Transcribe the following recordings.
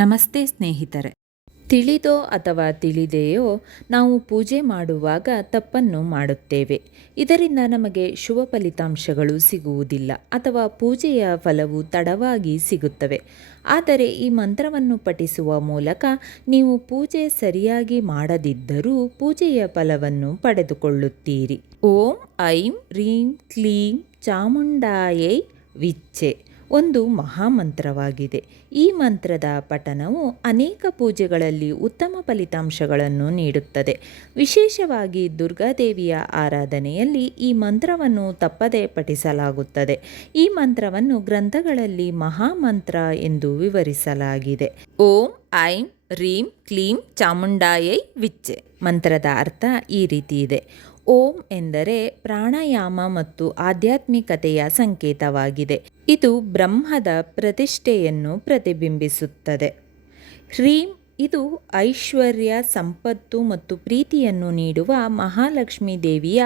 ನಮಸ್ತೆ ಸ್ನೇಹಿತರೆ. ತಿಳಿದೋ ಅಥವಾ ತಿಳಿದೆಯೋ ನಾವು ಪೂಜೆ ಮಾಡುವಾಗ ತಪ್ಪನ್ನು ಮಾಡುತ್ತೇವೆ. ಇದರಿಂದ ನಮಗೆ ಶುಭ ಫಲಿತಾಂಶಗಳು ಸಿಗುವುದಿಲ್ಲ ಅಥವಾ ಪೂಜೆಯ ಫಲವು ತಡವಾಗಿ ಸಿಗುತ್ತವೆ. ಆದರೆ ಈ ಮಂತ್ರವನ್ನು ಪಠಿಸುವ ಮೂಲಕ ನೀವು ಪೂಜೆ ಸರಿಯಾಗಿ ಮಾಡದಿದ್ದರೂ ಪೂಜೆಯ ಫಲವನ್ನು ಪಡೆದುಕೊಳ್ಳುತ್ತೀರಿ. ಓಂ ಐಂ ರೀಂ ಕ್ಲೀಂ ಚಾಮುಂಡಾಯೈ ವಿಚ್ಚೆ ಒಂದು ಮಹಾಮಂತ್ರವಾಗಿದೆ. ಈ ಮಂತ್ರದ ಪಠನವು ಅನೇಕ ಪೂಜೆಗಳಲ್ಲಿ ಉತ್ತಮ ಫಲಿತಾಂಶಗಳನ್ನು ನೀಡುತ್ತದೆ. ವಿಶೇಷವಾಗಿ ದುರ್ಗಾದೇವಿಯ ಆರಾಧನೆಯಲ್ಲಿ ಈ ಮಂತ್ರವನ್ನು ತಪ್ಪದೇ ಪಠಿಸಲಾಗುತ್ತದೆ. ಈ ಮಂತ್ರವನ್ನು ಗ್ರಂಥಗಳಲ್ಲಿ ಮಹಾಮಂತ್ರ ಎಂದು ವಿವರಿಸಲಾಗಿದೆ. ಓಂ ಐಂ ರೀಂ ಕ್ಲೀಂ ಚಾಮುಂಡಾಯೈ ವಿಚ್ಚೆ ಮಂತ್ರದ ಅರ್ಥ ಈ ರೀತಿ ಇದೆ. ಓಂ ಎಂದರೆ ಪ್ರಾಣಾಯಾಮ ಮತ್ತು ಆಧ್ಯಾತ್ಮಿಕತೆಯ ಸಂಕೇತವಾಗಿದೆ. ಇದು ಬ್ರಹ್ಮದ ಪ್ರತಿಷ್ಠೆಯನ್ನು ಪ್ರತಿಬಿಂಬಿಸುತ್ತದೆ. ಹ್ರೀಂ ಇದು ಐಶ್ವರ್ಯ, ಸಂಪತ್ತು ಮತ್ತು ಪ್ರೀತಿಯನ್ನು ನೀಡುವ ಮಹಾಲಕ್ಷ್ಮೀ ದೇವಿಯ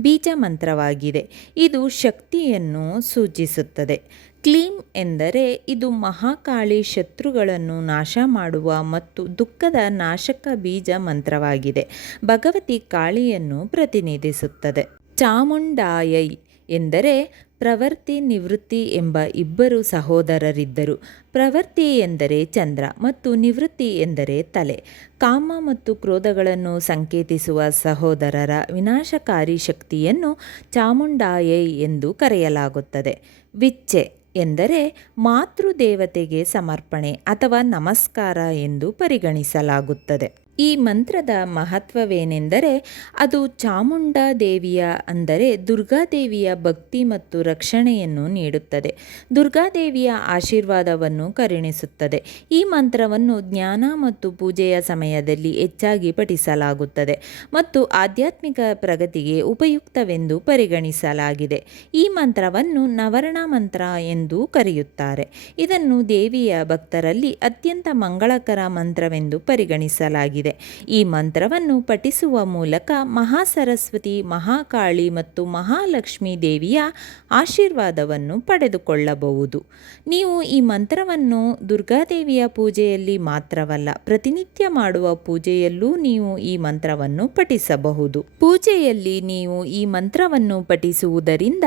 ಬೀಜ ಮಂತ್ರವಾಗಿದೆ. ಇದು ಶಕ್ತಿಯನ್ನು ಸೂಚಿಸುತ್ತದೆ. ಕ್ಲೀಂ ಎಂದರೆ ಇದು ಮಹಾಕಾಳಿ, ಶತ್ರುಗಳನ್ನು ನಾಶ ಮಾಡುವ ಮತ್ತು ದುಃಖದ ನಾಶಕ ಬೀಜ ಮಂತ್ರವಾಗಿದೆ. ಭಗವತಿ ಕಾಳಿಯನ್ನು ಪ್ರತಿನಿಧಿಸುತ್ತದೆ. ಚಾಮುಂಡಾಯೈ ಎಂದರೆ ಪ್ರವರ್ತಿ, ನಿವೃತ್ತಿ ಎಂಬ ಇಬ್ಬರು ಸಹೋದರರಿದ್ದರು. ಪ್ರವರ್ತಿ ಎಂದರೆ ಚಂದ್ರ ಮತ್ತು ನಿವೃತ್ತಿ ಎಂದರೆ ತಲೆ. ಕಾಮ ಮತ್ತು ಕ್ರೋಧಗಳನ್ನು ಸಂಕೇತಿಸುವ ಸಹೋದರರ ವಿನಾಶಕಾರಿ ಶಕ್ತಿಯನ್ನು ಚಾಮುಂಡಾಯೈ ಎಂದು ಕರೆಯಲಾಗುತ್ತದೆ. ವಿಚ್ಚೆ ಎಂದರೆ ಮಾತೃದೇವತೆಗೆ ಸಮರ್ಪಣೆ ಅಥವಾ ನಮಸ್ಕಾರ ಎಂದು ಪರಿಗಣಿಸಲಾಗುತ್ತದೆ. ಈ ಮಂತ್ರದ ಮಹತ್ವವೇನೆಂದರೆ ಅದು ಚಾಮುಂಡಾ ದೇವಿಯ ಅಂದರೆ ದುರ್ಗಾದೇವಿಯ ಭಕ್ತಿ ಮತ್ತು ರಕ್ಷಣೆಯನ್ನು ನೀಡುತ್ತದೆ. ದುರ್ಗಾದೇವಿಯ ಆಶೀರ್ವಾದವನ್ನು ಕರುಣಿಸುತ್ತದೆ. ಈ ಮಂತ್ರವನ್ನು ಜ್ಞಾನ ಮತ್ತು ಪೂಜೆಯ ಸಮಯದಲ್ಲಿ ಹೆಚ್ಚಾಗಿ ಪಠಿಸಲಾಗುತ್ತದೆ ಮತ್ತು ಆಧ್ಯಾತ್ಮಿಕ ಪ್ರಗತಿಗೆ ಉಪಯುಕ್ತವೆಂದು ಪರಿಗಣಿಸಲಾಗಿದೆ. ಈ ಮಂತ್ರವನ್ನು ನವರ್ಣ ಮಂತ್ರ ಎಂದು ಕರೆಯುತ್ತಾರೆ. ಇದನ್ನು ದೇವಿಯ ಭಕ್ತರಲ್ಲಿ ಅತ್ಯಂತ ಮಂಗಳಕರ ಮಂತ್ರವೆಂದು ಪರಿಗಣಿಸಲಾಗಿದೆ. ಈ ಮಂತ್ರವನ್ನು ಪಠಿಸುವ ಮೂಲಕ ಮಹಾಸರಸ್ವತಿ, ಮಹಾಕಾಳಿ ಮತ್ತು ಮಹಾಲಕ್ಷ್ಮೀ ದೇವಿಯ ಆಶೀರ್ವಾದವನ್ನು ಪಡೆದುಕೊಳ್ಳಬಹುದು. ನೀವು ಈ ಮಂತ್ರವನ್ನು ದುರ್ಗಾದೇವಿಯ ಪೂಜೆಯಲ್ಲಿ ಮಾತ್ರವಲ್ಲ, ಪ್ರತಿನಿತ್ಯ ಮಾಡುವ ಪೂಜೆಯಲ್ಲೂ ನೀವು ಈ ಮಂತ್ರವನ್ನು ಪಠಿಸಬಹುದು. ಪೂಜೆಯಲ್ಲಿ ನೀವು ಈ ಮಂತ್ರವನ್ನು ಪಠಿಸುವುದರಿಂದ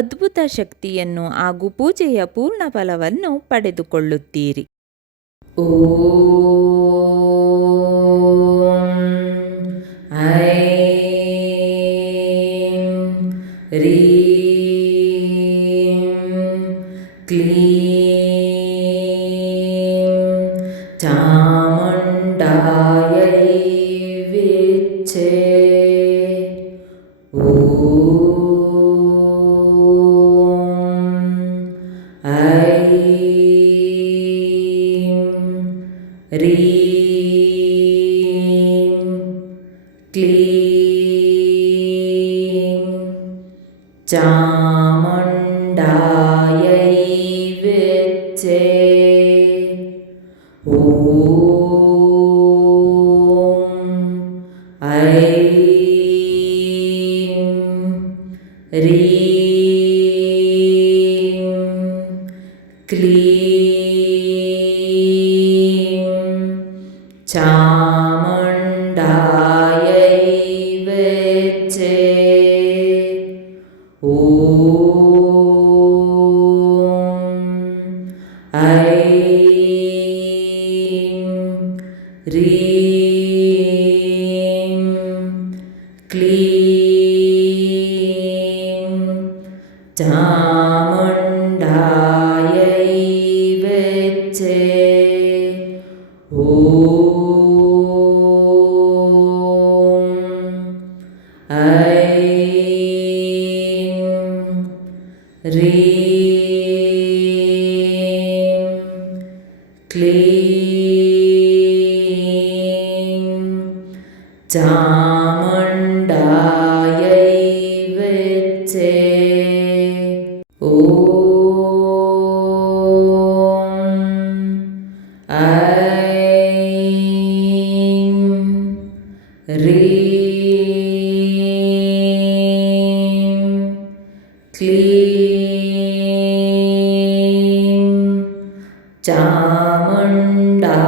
ಅದ್ಭುತ ಶಕ್ತಿಯನ್ನು ಹಾಗೂ ಪೂಜೆಯ ಪೂರ್ಣ ಫಲವನ್ನು ಪಡೆದುಕೊಳ್ಳುತ್ತೀರಿ. ಚಾಮುಂಡಾಯೈ ವಿಚ್ಚೆ. ರೀಂ ಕ್ಲೀಂ ಚಾಮುಂಡಾಯೈ ವಿಚ್ಚೆ. ಓಂ ಐಂ ರೀಂ ಕ್ಲೀಂ ಚಾಮುಂಡಾಯೈ ವಿಚ್ಚೆ. ಓಂ ಐಂ ರೀಂ ಕ್ಲೀಂ ಚಾಮುಂಡಾಯೈ ವಿಚ್ಚೆ. ರೀಂ ಕ್ಲೀಂ ಚಾಮುಂಡಾಯೈ ವಿಚ್ಚೆ. ಓಂ ಐಂ ರೀಂ ಕ್ಲೀಂ ಚಾಮುಂಡಾಯೈ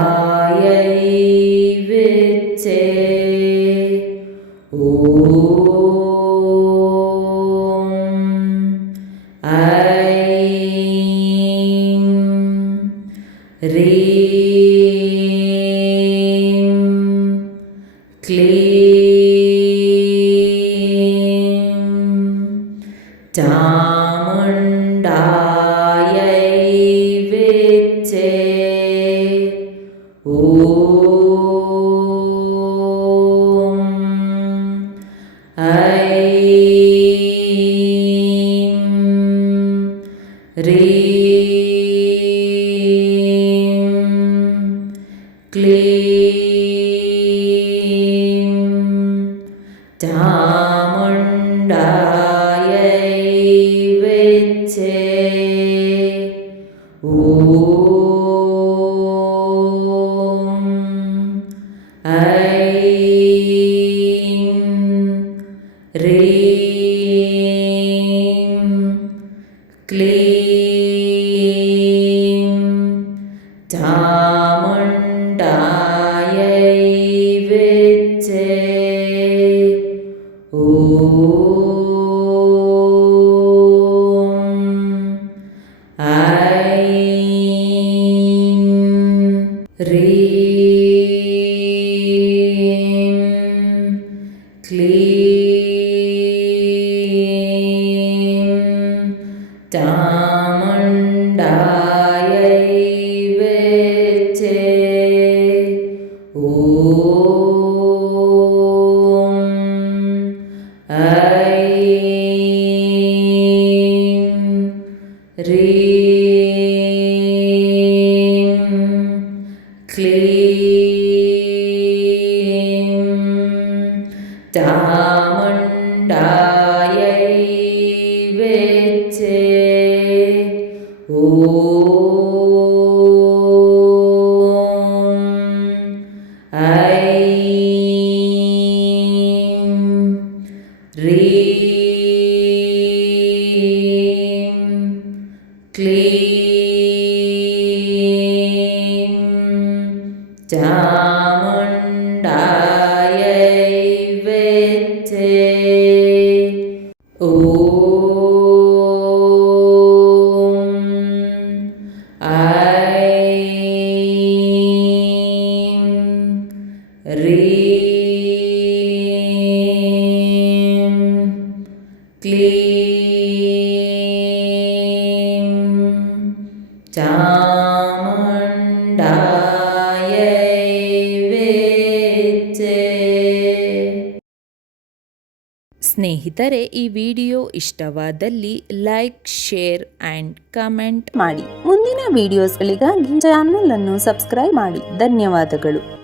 ಸ್ನೇಹಿತರೆ, ಈ ವಿಡಿಯೋ ಇಷ್ಟವಾದಲ್ಲಿ ಲೈಕ್, ಶೇರ್ ಆ್ಯಂಡ್ ಕಮೆಂಟ್ ಮಾಡಿ. ಮುಂದಿನ ವಿಡಿಯೋಸ್ಗಳಿಗಾಗಿ ಚಾನಲ್ ಅನ್ನು ಸಬ್ಸ್ಕ್ರೈಬ್ ಮಾಡಿ. ಧನ್ಯವಾದಗಳು.